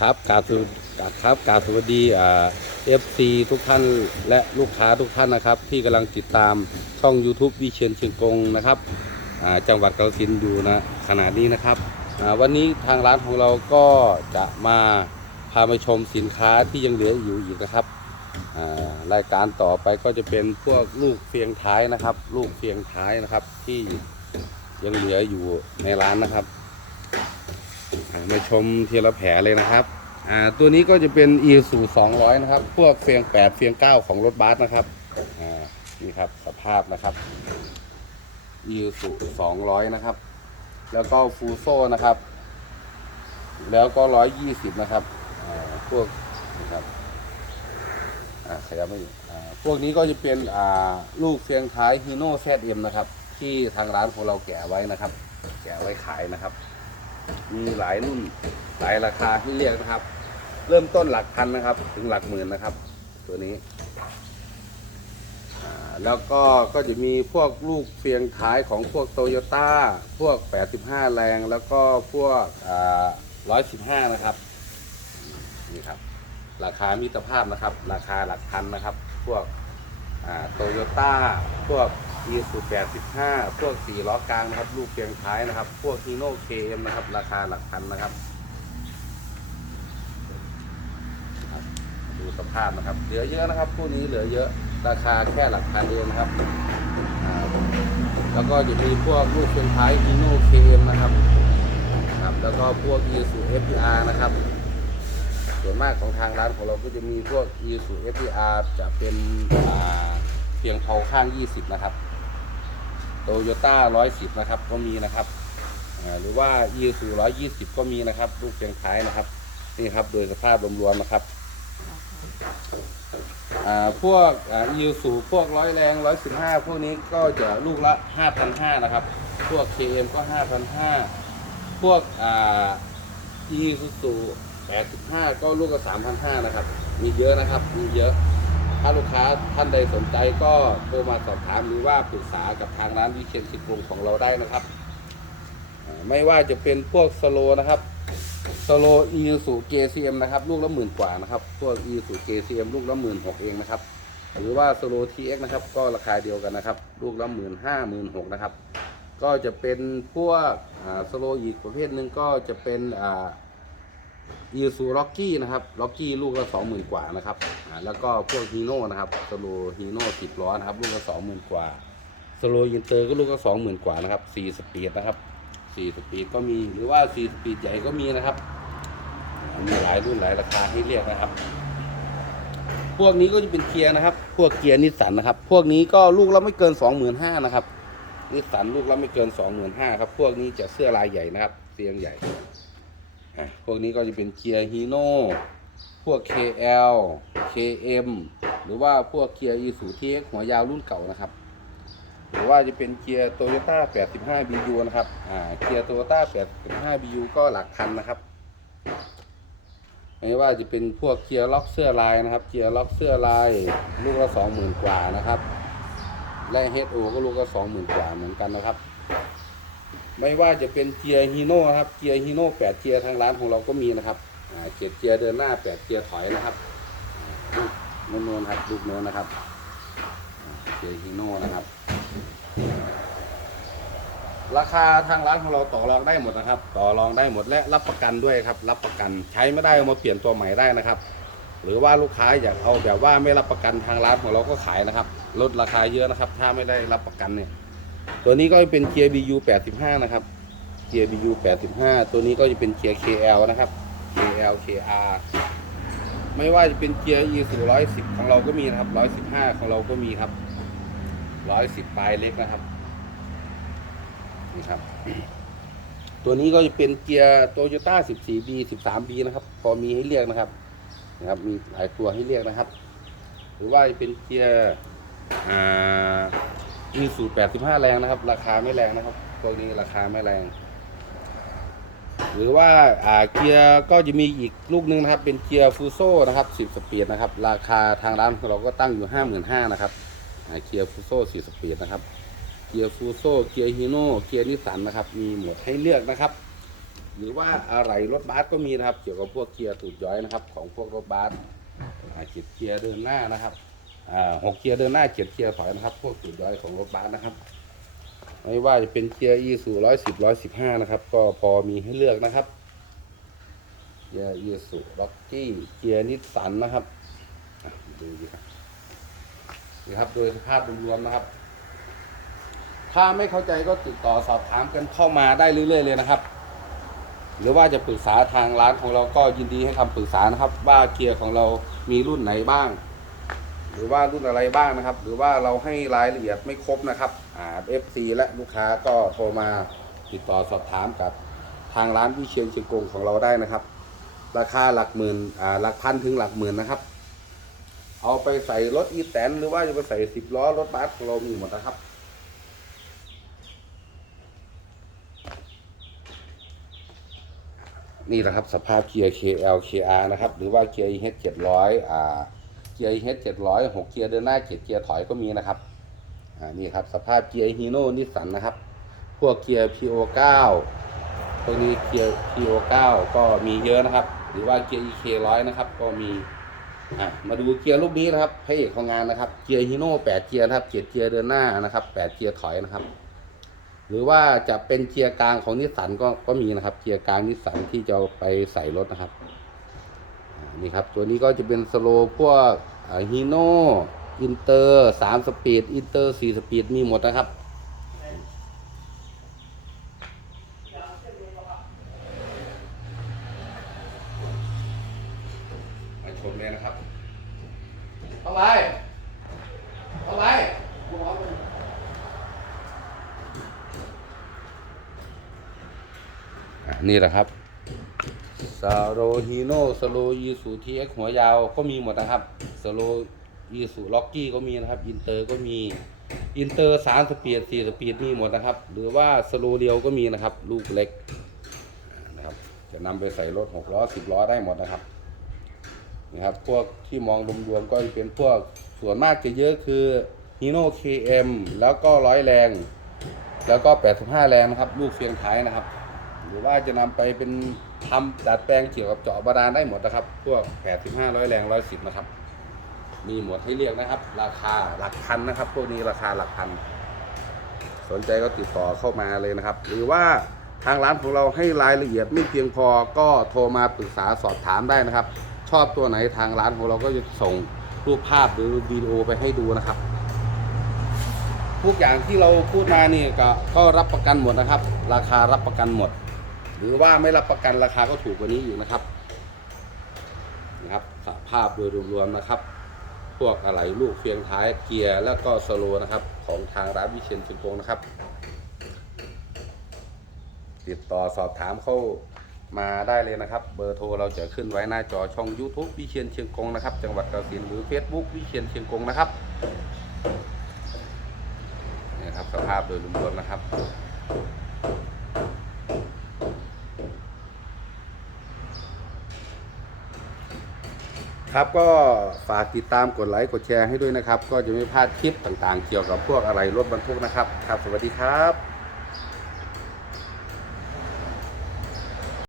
ครับกาสวัสดีครับกาสวัสดีเอฟซีทุกท่านและลูกค้าทุกท่านนะครับ ที่กำลังติดตามช่อง YouTube วิเชียนเชียงกงนะครับจังหวัดกาฬสินธุ์อยู่นะขณะนี้นะครับวันนี้ทางร้านของเราก็จะมาพามาชมสินค้าที่ยังเหลืออยู่อีกนะครับรายการต่อไปก็จะเป็นพวกลูกเฟียงท้ายนะครับ ลูกเฟียงท้ายนะครับที่ยังเหลืออยู่ในร้านนะครับ มาชมทีละแผลเลยนะครับอ่าตัวนี้ก็จะเป็น e สู200 นะครับ พวกเฟียง 8 เฟียง 9 ของรถบัสนะครับอ่านี่ครับสภาพนะครับ e สู200 นะครับ แล้วก็ฟูโซนะครับ แล้วก็ 120 นะครับอ่าพวกนะครับอ่าขยับไม่อ่าพวกนี้ก็จะเป็นอ่าลูกเฟียงท้ายฮีโน่แซเอ็มนะครับ ที่ทางร้านของเราแกะไว้นะครับ แกะไว้ขายนะครับ มีหลายรุ่นหลายราคาที่เรียกนะครับ เริ่มต้นหลักพันนะครับ ถึงหลักหมื่นนะครับ ตัวนี้แล้วก็ก็จะมีพวกลูกเฟียงท้ายของพวกโตโยต้าพวก 85 แรงแล้วก็พวกอ่า115 นะครับ นี่ครับ ราคามิตรภาพนะครับ ราคาหลักพันนะครับ พวกโตโยต้าพวก e สู85พวกสี่ล้อกลางนะครับ ลูกเพียงท้ายนะครับ พวกฮีโน่เคมนะครับ ราคาหลักพันนะครับ ดูสภาพนะครับ เหลือเยอะนะครับพวกนี้เหลือเยอะ ราคาแค่หลักพันเองนะครับ แล้วก็จะมีพวกลูกเพียงท้ายฮีโน่เคมนะครับครับ แล้วก็พวก e สู FPR นะครับ ส่วนมากของทางร้านของเราก็จะมีพวก e สู FPR จะเป็นเพียงเผาข้าง 20 นะครับ โตโยต้า110นะครับก็มีนะครับหรือว่า e สู120ก็มีนะครับลูกเพียงท้ายนะครับนี่ครับโดยสภาพรวมๆนะครับพวกอ่า e สูพวกร้อยแรง115พวกนี้ก็จะลูกละ5,500นห้านะครับ พวก KM ก็5,500พวกอ่า e สูสู85ก็ลูกละ3,500นะครับ มีเยอะนะครับมีเยอะ ถ้าลูกค้าท่านใดสนใจก็โทรมาสอบถามหรือว่าปรึกษากับทางร้านวิเชียนสิกรุงของเราได้นะครับ ไม่ว่าจะเป็นพวกสโลนะครับสโลอีสูเ CM นะครับ ลูกละหมื่นกว่านะครับ พวกอีสูเ CM ลูกละหมื่นหกเองนะครับ หรือว่าสโลทีเอ็กนะครับ ก็ราคาเดียวกันนะครับ ลูกละหมื่นห้าหมื่นหกนะครับ ก็จะเป็นพวกสโลอีกประเภทหนึ่งก็จะเป็นอ่า อีซูล็อกกี้นะครับล็อกกี้ลูกละสองหมื่นกว่านะครับอ่าแล้วก็พวกฮีโน่นะครับสโลฮีโน่สิบล้อนะครับลูกละสองหมื่นกว่าสโลอินเตอร์ก็ลูกละสองหมื่นกว่านะครับสี่สปีดนะครับสี่สปีดก็มีหรือว่าสี่สปีดใหญ่ก็มีนะครับมีหลายรุ่นหลายราคาให้เรียกนะครับ พวกนี้ก็จะเป็นเกียร์นะครับ พวกเกียร์นิสสันนะครับ พวกนี้ก็ลูกละไม่เกินสองหมื่นห้านะครับนิสสันลูกละไม่เกินสองหมื่นห้าครับ พวกนี้จะเสื้อลายใหญ่นะครับ เสียงใหญ่ พวกนี้ก็จะเป็นเกียร์ฮีโน่พวก KL KM หรือว่าพวกเกียร์อีสูทีหัวยาวรุ่นเก่านะครับ หรือว่าจะเป็นเกียร์โตโยต้า85 BU นะครับอ่าเกียร์โตโยต้า85 BU ก็หลักพันนะครับไม่ว่าจะเป็นพวกเกียร์ล็อกเสื้อลายนะครับ เกียร์ล็อกเสื้อลายลูกละ20,000กว่านะครับ และ HO ก็ลูกละ20,000กว่าเหมือนกันนะครับ ไม่ว่าจะเป็นเกียร์ฮีโน่ครับ เกียร์ฮีโน่แปดเกียร์ทางร้านของเราก็มีนะครับเจ็ดเกียร์เดินหน้าแปดเกียร์ถอยนะครับอ่าลูกน้นๆครับลูกน้นนะครับเกียร์ฮีโน่นะครับ ราคาทางร้านของเราต่อรองได้หมดนะครับ ต่อรองได้หมดและรับประกันด้วยครับ รับประกันใช้ไม่ได้เอามาเปลี่ยนตัวใหม่ได้นะครับ หรือว่าลูกค้าอยากเอาแบบว่าไม่รับประกันทางร้านของเราก็ขายนะครับ ลดราคาเยอะนะครับ ถ้าไม่ได้รับประกันเนี่ย ตัวนี้ก็เป็นเกียร์ BU 85 นะครับ เกียร์ BU 85 ตัวนี้ก็จะเป็นเกียร์ KL นะครับ KL KR ไม่ว่าจะเป็นเกียร์ E สู110 ของเราก็มีนะครับ 115 ของเราก็มีครับ 110ปลายเล็กนะครับ นี่ครับ ตัวนี้ก็จะเป็นเกียร์ Toyota 14B 13B นะครับ พอมีให้เรียกนะครับ นะครับ มีหลายตัวให้เรียกนะครับ หรือว่าจะเป็นเกียร์อ่า อีสูตร85 แรงนะครับ ราคาไม่แรงนะครับพวกนี้ราคาไม่แรง หรือว่าอ่าเกียร์ก็จะมีอีกลูกหนึงนะครับ เป็นเกียร์ฟูโซนะครับ10สปีดนะครับ ราคาทางร้านของเราก็ตั้งอยู่ 55,000นะครับเกียร์ฟูโซ10สปีดนะครับเกียร์ฟูโซเกียร์ฮีโน่เกียร์นิสันนะครับ มีหมดให้เลือกนะครับ หรือว่าอะไรรถบัสก็มีนะครับ เกี่ยวกับพวกเกียร์ตูดย้อยนะครับ ของพวกรถบัสอาจ็ดเกียร์เดินหน้านะครับ หกเกียร์เดินหน้าเจ็ดเกียร์ถอยนะครับ พวกตูดย้อยของรถบัสนะครับ ไม่ว่าจะเป็นเกียร์ e สูร้อยสิบร้อยสิบห้านะครับ ก็พอมีให้เลือกนะครับเกียร์ e สูล็อกกี้เกียร์นิสสันนะครับดูดีครับนี่ครับโดยสภาพรวมๆนะครับ ถ้าไม่เข้าใจก็ติดต่อสอบถามกันเข้ามาได้เรื่อย ๆ เลยนะครับ หรือว่าจะปรึกษาทางร้านของเราก็ยินดีให้คำปรึกษานะครับ ว่าเกียร์ของเรามีรุ่นไหนบ้าง หรือว่ารุ่นอะไรบ้างนะครับ หรือว่าเราให้รายละเอียดไม่ครบนะครับอ่า FC และลูกค้าก็โทรมาติดต่อสอบถามกับทางร้านวิเชียนเชียงกงของเราได้นะครับ ราคาหลักหมื่นอ่าหลักพันถึงหลักหมื่นนะครับ เอาไปใส่รถอีแตนหรือว่าจะไปใส่สิบล้อรถบัสเรามีหมดนะครับนี่แหละครับสภาพเกียร์ KL KR นะครับ หรือว่าเกียร์ EH 700อ่า เกียร์ EH 700 6เกียร์เดินหน้า7เกียร์ถอยก็มีนะครับ อ่า นี่ครับ สภาพเกียร์ Hino นิสสันนะครับ พวกเกียร์ PO9 พวกนี้เกียร์ PO9 ก็มีเยอะนะครับ หรือว่าเกียร์ EK 100 นะครับ ก็มี อะมาดูเกียร์ลูกนี้นะครับพระเอกของงานนะครับ เกียร์ Hino 8เกียร์นะครับ7เกียร์เดินหน้านะครับ8เกียร์ถอยนะครับ หรือว่าจะเป็นเกียร์กลางของนิสสันก็ ก็มีนะครับ เกียร์กลางนิสสันที่จะไปใส่รถนะครับ นี่ครับ ตัวนี้ก็จะเป็นสโลพวกฮีโน่อินเตอร์สามสปีดอินเตอร์สี่สปีดมีหมดนะครับมาชมเลยนะครับเข้าไปเข้าไปนี่แหละครับ ซาโรฮิโนสโลยีสูทีเอ็กหัวยาวก็มีหมดนะครับสโลยีสูล็อกกี้ก็มีนะครับ อินเตอร์ก็มี อินเตอร์สามสปีดสี่สปีดมีหมดนะครับ หรือว่าสโลเดียวก็มีนะครับ ลูกเล็กนะครับ จะนำไปใส่รถหกล้อสิบล้อได้หมดนะครับนะครับ พวกที่มองรวมๆก็เป็นพวกส่วนมากจะเยอะคือ Hino KM แล้วก็ร้อยแรง แล้วก็85แรงนะครับ ลูกเฟียงท้ายนะครับ รือว่าจะนำไปเป็นทำดัดแปลงเกี่ยวกับเจาะบาดาลได้หมดนะครับ พวก85ร้อยแรง110นะครับ มีหมดให้เรียกนะครับ ราคาหลักพันนะครับ พวกนี้ราคาหลักพัน สนใจก็ติดต่อเข้ามาเลยนะครับ หรือว่าทางร้านของเราให้รายละเอียดไม่เพียงพอก็โทรมาปรึกษาสอบถามได้นะครับ ชอบตัวไหนทางร้านของเราก็จะส่งรูปภาพหรือวิดีโอไปให้ดูนะครับทุกอย่างที่เราพูดมานี่ก็ก็รับประกันหมดนะครับ ราคารับประกันหมด หรือว่าไม่รับประกันราคาก็ถูกกว่านี้อีกนะครับนะครับสภาพโดยรวมๆนะครับ พวกอะไหล่ลูกเฟียงท้ายเกียร์แล้วก็สโลว์นะครับ ของทางร้านวิเชียนชุนโกงนะครับ ติดต่อสอบถามเข้ามาได้เลยนะครับ เบอร์โทรเราจะขึ้นไว้หน้าจอช่อง YouTube วิเชียนเชียงกงนะครับ จังหวัดกาฬสินหรือ Facebook วิเชียนเชียงกงนะครับนี่ครับสภาพโดยรวมๆนะครับ ครับก็ฝากติดตามกดไลค์กดแชร์ให้ด้วยนะครับ ก็จะไม่พลาดคลิปต่างๆ เกี่ยวกับพวกอะไรรถบรรทุกนะครับ ครับ สวัสดีครับ